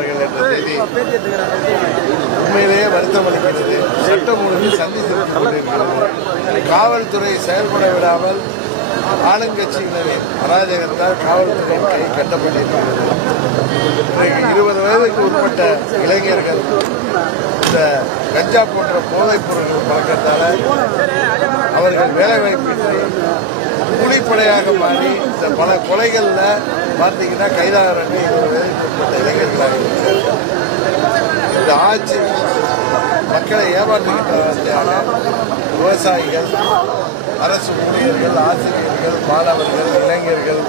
விட்டார்கள் என்ற செய்தி. உண்மையிலேயே வருத்தம் அளிக்கிறது. சட்டம் ஒழுங்கு சந்தித்து காவல்துறை செயல்பட விடாமல் ஆளுங்கட்சியினரின் அராஜகத்தால் காவல்துறை கை கட்டப்பட்டிருக்கிறது. இன்றைக்கு இருபது வயதுக்கு உட்பட்ட இளைஞர்கள் இந்த கஞ்சா போன்ற போதைப் பொருட்கள் பழக்கத்தால் அவர்கள் வேலைவாய்ப்பின்றி கூலிப்படையாக மாறி இந்த பல கொலைகளில் பார்த்தீங்கன்னா கைதாகிறாங்க இருபது வயதுக்கு இளைஞர்களாக இந்த ஆட்சி மக்களை ஏமாற்றுகின்றவர்களான விவசாயிகள் அரசு ஊழியர்கள் ஆசிரியர்கள் மாணவர்கள் இளைஞர்கள்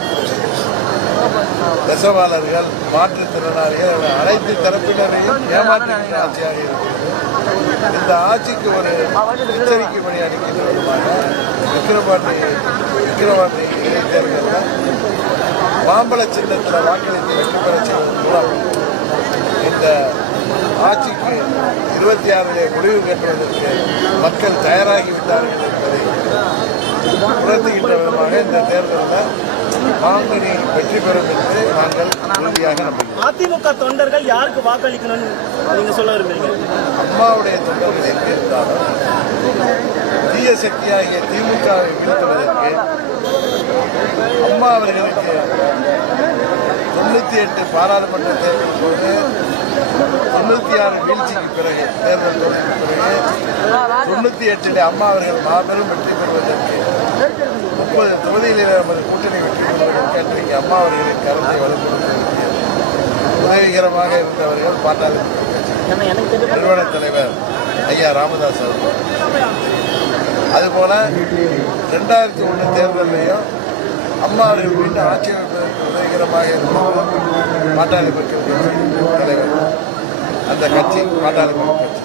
நெசவாளர்கள் மாற்றுத்திறனாளிகள் அனைத்து தரப்பினரையும் ஏமாற்றுகிற ஆட்சியாக இருக்கிறது. இந்த ஆட்சிக்கு ஒரு எச்சரிக்கை பணி அளிக்கின்ற விதமாக விக்கிரவாண்டி விக்கிரவாண்டி இடைத்தேர்தலில் மாம்பழ சின்னத்தில் வாக்களித்து வெற்றி பெற செய்வதன் மூலம் இந்த ஆட்சிக்கு இருபத்தி ஆறிலே முடிவு கட்டுவதற்கு மக்கள் தயாராகிவிட்டார்கள் என்பதை உணர்த்துகின்ற விதமாக இந்த தேர்தலில் மாங்கனி வெற்றி பெறும் என்று நாங்கள் உறுதியாக நம்புகிறோம். அதிமுக தொண்டர்கள் யாருக்கு வாக்களிக்கணும்னு நீங்க சொல்ல விரும்புறீங்க? அம்மாவுடைய தொண்டர்கள் எங்கே இருந்தாலும் தீய சக்தியாகிய திமுகவை வீழ்த்துவதற்கு அம்மா அவர்களுக்கு தொண்ணூற்றி எட்டு பாராளுமன்ற தேர்தல் போது தொண்ணூற்றி ஆறு வீழ்ச்சிக்கு பிறகு தேர்தல் தோல்விக்கு பிறகு தொண்ணூற்றி எட்டில் அம்மா அவர்கள் மாபெரும் வெற்றி பெறுவதற்கு முப்பது தொகுதிகளில் நமது கூட்டணி வெற்றி பெறுவதற்கு அன்றைக்கு அம்மா அவர்களின் கருத்தை வலுப்படுத்துவதற்கு உதவிகரமாக இருந்தவர்கள் பாட்டாளி நிறுவன தலைவர் ஐயா ராமதாஸ் அவர்கள். அதுபோல் ரெண்டாயிரத்தி ஒன்று தேர்தலையும் அம்மா அவர்கள் மீண்டும் ஆட்சி பயங்கரமாக உதவிகரமாக பாட்டாளி மக்கள் தலைவர். அந்த கட்சி பாட்டாளி மக்கள் கட்சி.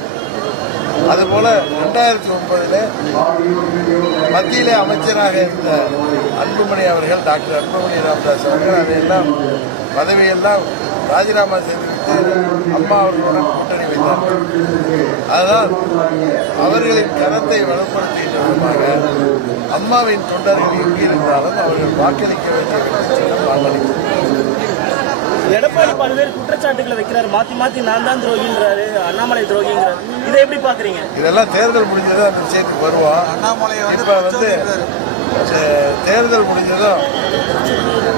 அதுபோல் ரெண்டாயிரத்தி ஒன்பதில் மத்தியிலே அமைச்சராக இருந்த அன்புமணி அவர்கள் டாக்டர் அன்புமணி ராமதாஸ் அவர்கள் அதையெல்லாம் பதவியெல்லாம் ராஜினாமா செய்துவிட்டு அம்மா அவர்களுடன் கூட்டணி அதனால் அவர்களின் கரத்தை வலுப்படுத்துகின்ற விதமாக அம்மாவின் தொண்டர்கள் எங்கிருந்தாலும் அவர்கள் வாக்களிக்க வேண்டிய எடப்பாடி பல்வேறு குற்றச்சாட்டுகளை வைக்கிறாரு. மாத்தி மாத்தி நான் தான் துரோகின்றாரு. அண்ணாமலை துரோகிங்கிறாரு. இதை எப்படி பாக்குறீங்க இதெல்லாம் தேர்தல் முடிஞ்சதும் அந்த விஷயத்துக்கு வருவோம் அண்ணாமலை வந்து இப்போ வந்து தே- தேர்தல் முடிஞ்சதும்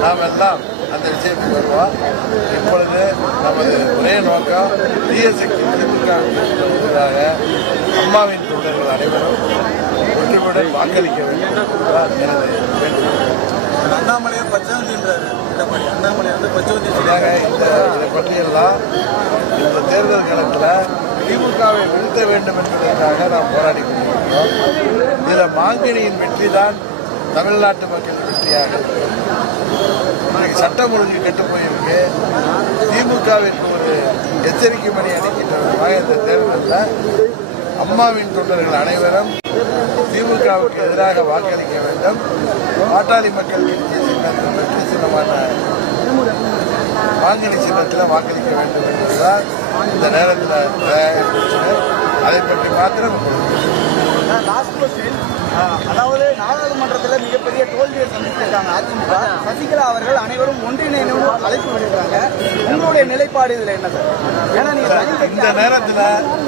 நாம் எல்லாம் அந்த விஷயத்துக்கு வருவோம் இப்பொழுது நமது ஒரே நோக்கம் தீய சக்தி திமுக எதிராக அம்மாவின் தொண்டர்கள் அனைவரும் ஒற்றுமையுடன் வாக்களிக்க வேண்டும் எனது அண்ணாமலையை பச்சவந்தின்றாரு எடப்பாடி அண்ணாமலை வந்து பச்சவந்தி இதாங்க இந்த இதை பற்றியெல்லாம் இந்த தேர்தல் காலத்தில் திமுகவை வீழ்த்த வேண்டும் என்பதற்காக நாம் போராடி கொண்டிருக்கிறோம். இதில் மாங்கனியின் வெற்றி தான் தமிழ்நாட்டு மக்களின் வெற்றியாக. இன்னைக்கு சட்டம் ஒழுங்கு கெட்டு போயிருக்கு திமுகவிற்கு ஒரு எச்சரிக்கை மணி அளிக்கின்ற இந்த தேர்தலில். அம்மாவின் தொண்டர்கள் அனைவரும் திமுகவுக்கு எதிராக வாக்களிக்க வேண்டும். பாட்டாளி மக்கள் கட்சி சின்னத்தில் வெற்றி சின்னமான வாங்கனி சின்னத்தில் வாக்களிக்க வேண்டும் என்பதுதான் இந்த நேரத்தில் அதை பற்றி மாத்திரம் லாஸ்ட் கொஸ்டின் அதாவது நாடாளுமன்றத்தில் மிகப்பெரிய தோல்வியை சந்தித்திருக்காங்க அதிமுக. சசிகலா அவர்கள் அனைவரும் ஒன்றிணைந்து அழைப்பு விடுறாங்க உங்களுடைய நிலைப்பாடு இதில் என்ன சார்? ஏன்னா நீங்க தனி கட்சி இந்த நேரத்தில்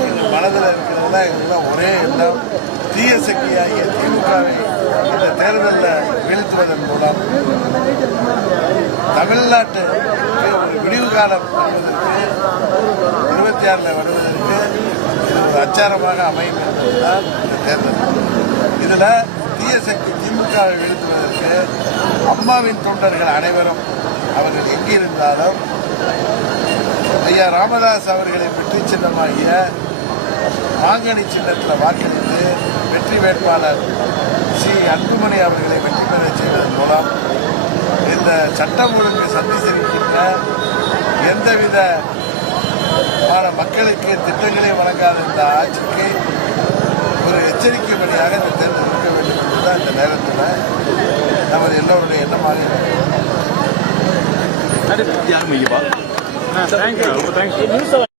எங்கள் மனதில் இருக்கிறதுல எல்லாம் ஒரே எண்ணம் தீய சக்தியாகிய திமுகவை இந்த தேர்தலில் வீழ்த்துவதன் மூலம் தமிழ்நாட்டு ஒரு விடிவு காலம் வருவதற்கு இருபத்தி ஆறில் வருவதற்கு ஒரு அச்சாரமாக அமையும் என்பதுதான் இந்த தேர்தல். இதில் தீய சக்தி திமுகவை வீழ்த்துவதற்கு அம்மாவின் தொண்டர்கள் அனைவரும் அவர்கள் எங்கிருந்தாலும் ஐயா ராமதாஸ் அவர்களை வெற்றி சின்னமாகிய மாங்கனி சின்னத்தில் வாக்களித்து வெற்றி வேட்பாளர் ஸ்ரீ அன்புமணி அவர்களை வெற்றி பெற செய்வதன் மூலம் இந்த சட்டம் ஒழுங்கு சந்தித்திருக்கின்ற எந்தவித மக்களுக்கு திட்டங்களை வழங்காத இந்த ஆட்சிக்கு ஒரு எச்சரிக்கை பணியாக இந்த தேர்தல் இருக்க வேண்டும் என்பதுதான் இந்த நேரத்தில் நமது எல்லோருடைய எண்ணமாக இருக்கிறது நியூஸ்